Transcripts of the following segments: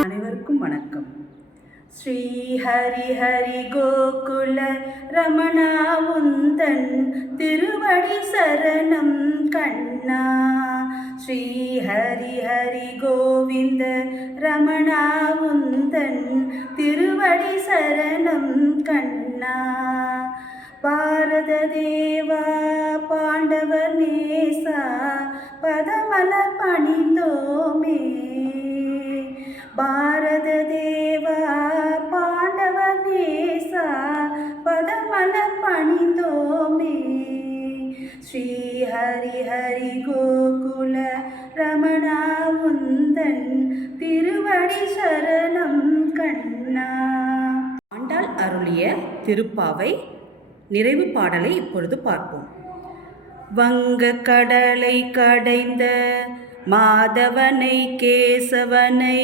அனைவருக்கும் வணக்கம். ஸ்ரீ ஹரி ஹரி கோகுல ரமணா உந்தன் திருவடி சரணம் கண்ணா. ஸ்ரீ ஹரி ஹரி கோவிந்த ரமணா உந்தன் திருவடி சரணம் கண்ணா. பாரத தேவா பாண்டவர் நேசா பதமலர் பணிந்தோமே. பாரத தேவா பாண்டவர் நேசா பதமலர் பணிந்தோமே. ஸ்ரீ ஹரி ஹரி கோகுல ரமணா உந்தன் திருவடி சரணம் கண்ணா. ஆண்டாள் அருளிய திருப்பாவை நிறைவு பாடலை இப்பொழுது பார்ப்போம். வங்க கடலை கடைந்த மாதவனை கேசவனை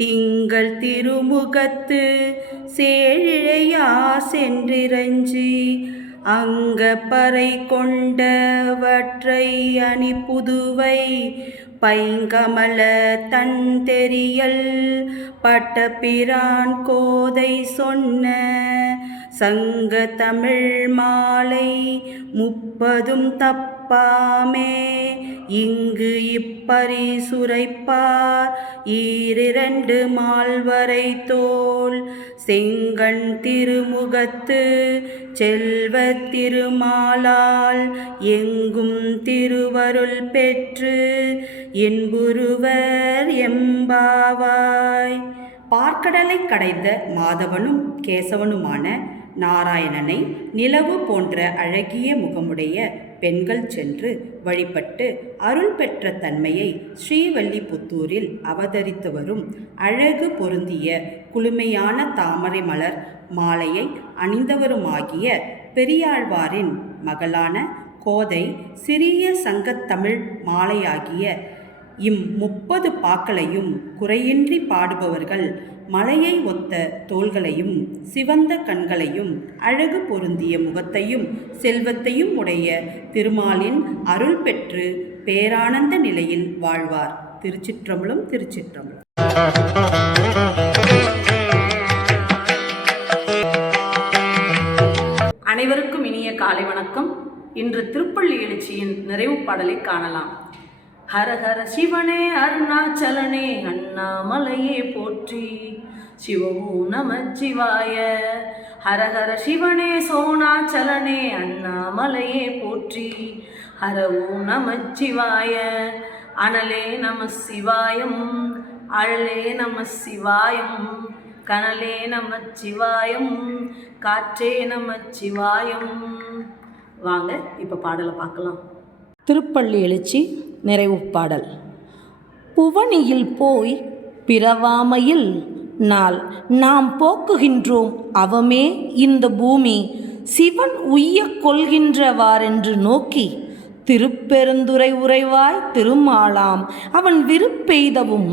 திங்கள் திருமுகத்து சேழிழையா சென்றிரஞ்சி அங்க பறை கொண்டவற்றை அணி புதுவை பைங்கமல தன் தெரியல் பட்டபிரான் கோதை சொன்ன சங்க தமிழ் மாலை 30 தப்பாமே. இங்கு இப்பரிசுரைப்பார் 2 மால்வரை தோள் செங்கண் திருமுகத்து செல்வ திருமாலால் எங்கும் திருவருள் பெற்று என்புருவர் எம்பாவாய். பார்க்கடலை கடைந்த மாதவனும் கேசவனுமான நாராயணனை நிலவு போன்ற அழகிய முகமுடைய பெண்கள் சென்று வழிபட்டு அருள் பெற்ற தன்மையை ஸ்ரீவல்லிபுத்தூரில் அவதரித்து வரும் அழகு பொருந்திய குளுமையான தாமரை மலர் மாலையை அணிந்தவருமாகிய பெரியாழ்வாரின் மகளான கோதை சிறிய சங்கத்தமிழ் மாலையாகிய 30 பாக்களையும் குறையின்றி பாடுபவர்கள் மலையை ஒத்த தோள்களையும் சிவந்த கண்களையும் அழகு பொருந்திய முகத்தையும் செல்வத்தையும் உடைய திருமாலின் அருள் பெற்று பேரானந்த நிலையில் வாழ்வார். திருச்சிற்றம்பலம். திருச்சிற்றம்பலம். அனைவருக்கும் இனிய காலை வணக்கம். இன்று திருப்பள்ளி எழுச்சியின் நிறைவு பாடலை காணலாம். ஹரஹர சிவனே அருணாச்சலனே அண்ணாமலையே போற்றி சிவவும் நமச்சிவாய. ஹரஹர சிவனே சோணாச்சலனே அண்ணாமலையே போற்றி ஹரவும் நமச்சிவாய. அனலே நம சிவாயம் அழலே நம சிவாயம் கனலே நமச்சிவாயம் காற்றே நமச்சிவாயம். வாங்க இப்போ பாடலை பார்க்கலாம். திருப்பள்ளி எழுச்சி நிறைவு பாடல். புவனியில் போய் பிறவாமையில் நாள் நாம் போக்குகின்றோம் அவமே இந்த பூமி சிவன் உய்ய கொள்கின்றவாறென்று நோக்கி திருப்பெருந்துறை உறைவாய் திருமாலாம் அவன் விருப்பெய்தவும்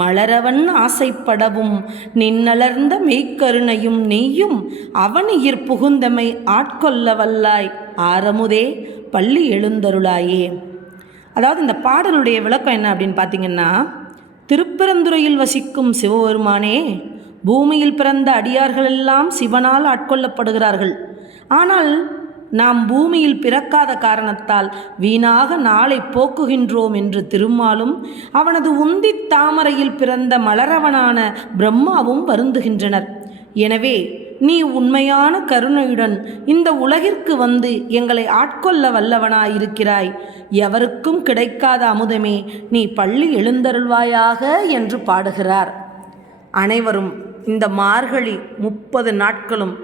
மலரவன் ஆசைப்படவும் நின்னலர்ந்த மெய்க்கருணையும் நெய்யும் அவனியிற் புகுந்தமை ஆட்கொள்ள வல்லாய் ஆரமுதே பள்ளி எழுந்தருளாயே. அதாவது இந்த பாடலுடைய விளக்கம் என்ன அப்படின்னு பார்த்தீங்கன்னா, திருப்பெருந்துறையில் வசிக்கும் சிவபெருமானே, பூமியில் பிறந்த அடியார்களெல்லாம் சிவனால் ஆட்கொள்ளப்படுகிறார்கள். ஆனால் நாம் பூமியில் பிறக்காத காரணத்தால் வீணாக நாளை போக்குகின்றோம் என்று திருமாலும் அவனது உந்தி தாமரையில் பிறந்த மலரவனான பிரம்மாவும் வருந்துகின்றனர். எனவே நீ உண்மையான கருணையுடன் இந்த உலகிற்கு வந்து எங்களை ஆட்கொள்ள வல்லவனாயிருக்கிறாய். எவருக்கும் கிடைக்காத அமுதமே நீ பள்ளி எழுந்தருள்வாயாக என்று பாடுகிறார். அனைவரும் இந்த மார்கழி 30 நாட்களும்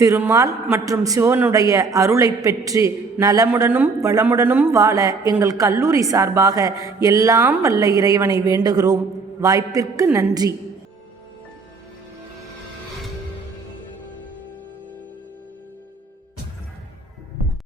திருமால் மற்றும் சிவனுடைய அருளை பெற்று நலமுடனும் வளமுடனும் வாழ எங்கள் கல்லூரி சார்பாக எல்லாம் வல்ல இறைவனை வேண்டுகிறோம். வாய்ப்பிற்கு நன்றி.